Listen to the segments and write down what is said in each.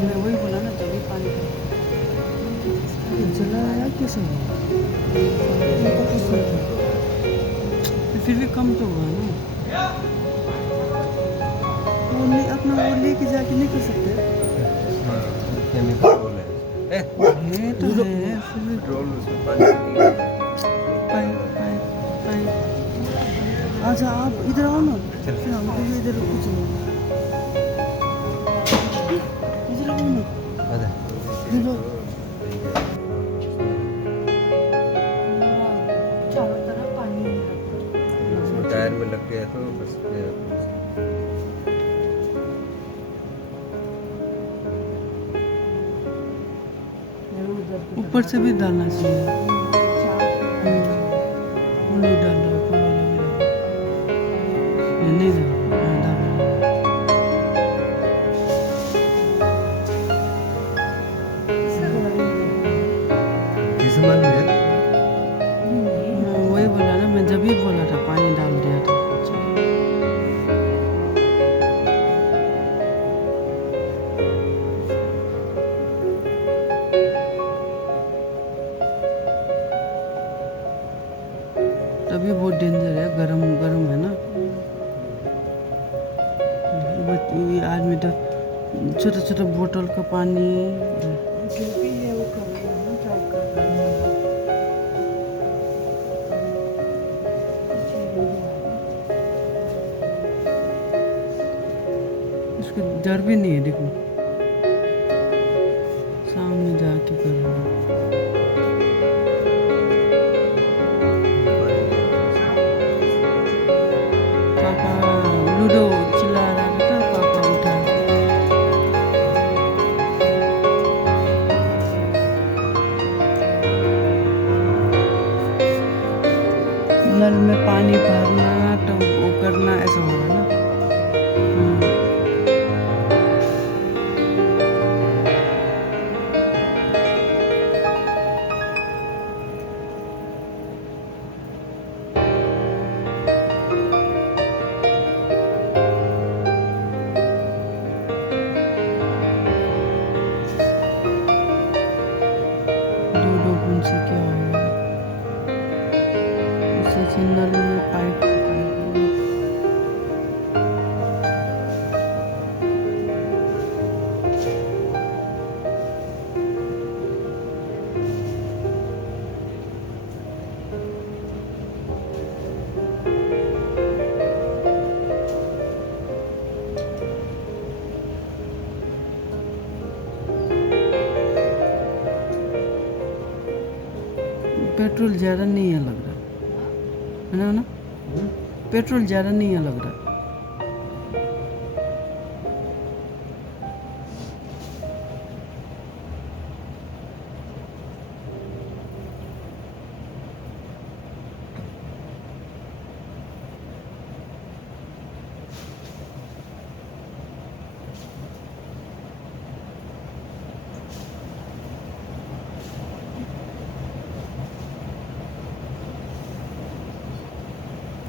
मैं वही बोला ना, जब भी पानी का जलाया कैसे हुआ? तो कुछ नहीं था। फिर भी कम तो हुआ ना। वो नहीं, अपना वो लेके जाके नहीं कर सकते? केमिकल रोल है है तो यूरो- है, फिर भी रोल उसमें पानी से नहीं आता है। पाइप पाइप पाइप अच्छा आप इधर आओ ना, चल। फिर हम तो इधर कुछ नहीं। इधर आओ ना, आजा। इधर चारों तरफ पानी है। टायर में लग गया तो बस गया। ऊपर से भी डालना चाहिए। वो नहीं डाल रहा, ऊपर वाला भी डाल। ये नहीं डाल, हाँ, डाल रहा। किस मालूम है? मैं वही बोला ना, मैं जब भी बोला था पानी डाल दिया था। तभी बहुत डेंजर है, गरम गरम है ना। ये आदमी तो छोटा छोटा बोतल का पानी जो भी है वो कर रहा है ना, ट्राई कर रहा है। उसको डर भी नहीं है, देखो सामने जाके कर रहा है। पापा लूडो चिल्ला रहा था, पापा उठा। नल में पानी भरना तो वो करना, ऐसा होगा ना। दो दो बूंद से क्या होगा? उससे से नल में पाइप पेट्रोल ज़्यादा नहीं है लग रहा है ना। पेट्रोल ज़्यादा नहीं है लग रहा।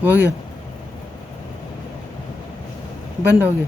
हो गया, बंद हो गया।